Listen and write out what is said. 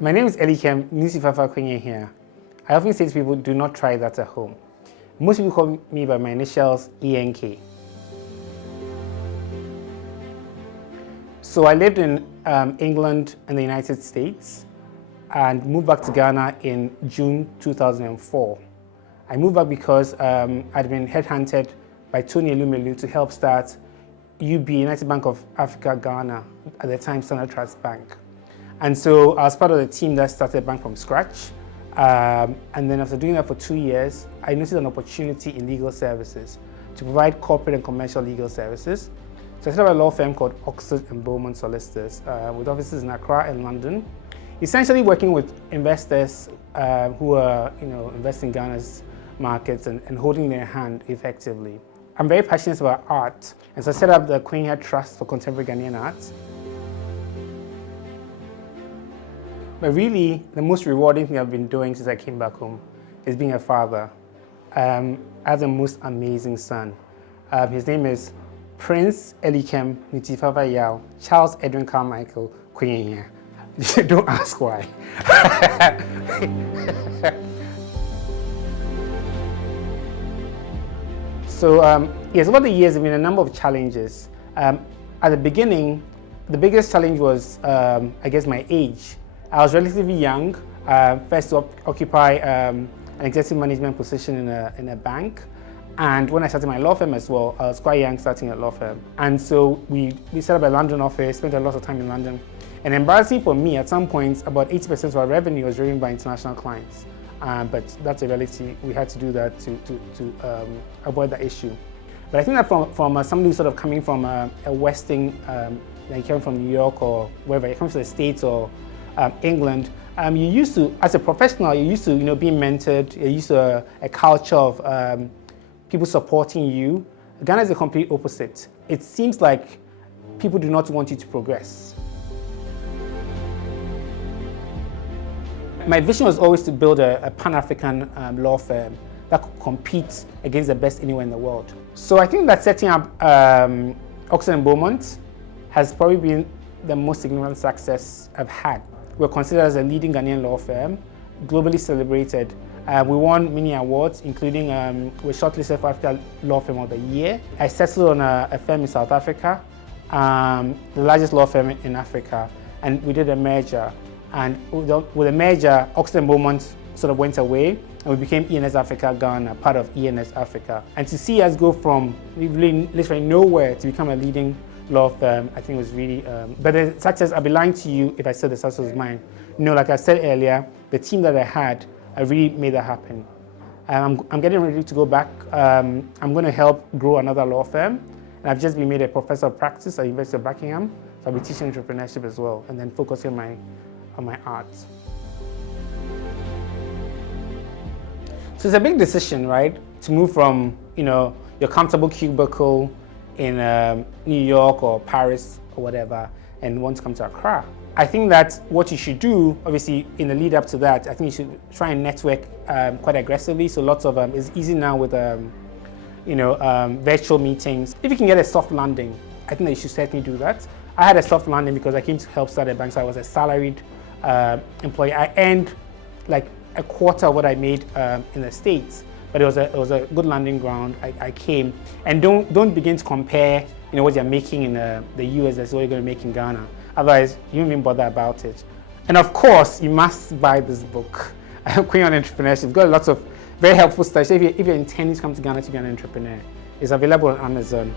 My name is Elikem, Nutifafa Kuenuehia. I often say to people, do not try that at home. Most people call me by my initials, ENK. So I lived in England and the United States and moved back to Ghana in June 2004. I moved back because I'd been headhunted by Tony Elumelu to help start UB, United Bank of Africa, Ghana, at the time Standard Trust Bank. And so I was part of the team that started the bank from scratch. And then after doing that for 2 years, I noticed an opportunity in legal services to provide corporate and commercial legal services. So I set up a law firm called Oxford and Bowman Solicitors with offices in Accra and London, essentially working with investors who are investing in Ghana's markets and holding their hand effectively. I'm very passionate about art, and so I set up the Kuenuehia Trust for Contemporary Ghanaian Arts. But really, the most rewarding thing I've been doing since I came back home is being a father. I have the most amazing son. His name is Prince Elikem Nutifafa Charles Edwin Carmichael Kuenuehia. Don't ask why. So yes, over the years, there have been a number of challenges. At the beginning, the biggest challenge was, I guess, my age. I was relatively young, first to occupy an executive management position in a bank. And when I started my law firm as well, I was quite young starting a law firm. And so we set up a London office, spent a lot of time in London. And embarrassing for me, at some points, about 80% of our revenue was driven by international clients. But that's a reality. We had to do that to avoid that issue. But I think that from somebody who's sort of coming from a Western, like coming from New York or wherever, you come from the States or England, you used to, as a professional, you used to being mentored, you're used to a culture of people supporting you. Ghana is the complete opposite. It seems like people do not want you to progress. My vision was always to build a Pan-African law firm that could compete against the best anywhere in the world. So I think that setting up Oxford and Bowman has probably been the most significant success I've had. We're considered as a leading Ghanaian law firm, globally celebrated. We won many awards, including we're shortlisted for Africa Law Firm of the Year. I settled on a firm in South Africa, the largest law firm in Africa, and we did a merger. And with the merger, Oxford and Bowman sort of went away, and we became ENS Africa Ghana, part of ENS Africa. And to see us go from literally nowhere to become a leading law firm, I think was really, but the success, I'd be lying to you if I said the success was mine. No, like I said earlier, the team that I had, I really made that happen. I'm getting ready to go back. I'm going to help grow another law firm, and I've just been made a professor of practice at the University of Buckingham, so I'll be teaching entrepreneurship as well, and then focusing on my art. So it's a big decision, right? To move from, your comfortable cubicle in New York or Paris or whatever, and want to come to Accra. I think that what you should do, obviously, in the lead up to that, I think you should try and network quite aggressively. So lots of it's easy now with virtual meetings. If you can get a soft landing, I think that you should certainly do that. I had a soft landing because I came to help start a bank, so I was a salaried employee. I earned like a quarter of what I made in the States. But it was a good landing ground. I came, and don't begin to compare, what you're making in the US as what you're going to make in Ghana. Otherwise, you won't even bother about it. And of course, you must buy this book, Kuenuehia Entrepreneurship. It's got lots of very helpful stuff. So if you're intending to come to Ghana to be an entrepreneur, it's available on Amazon.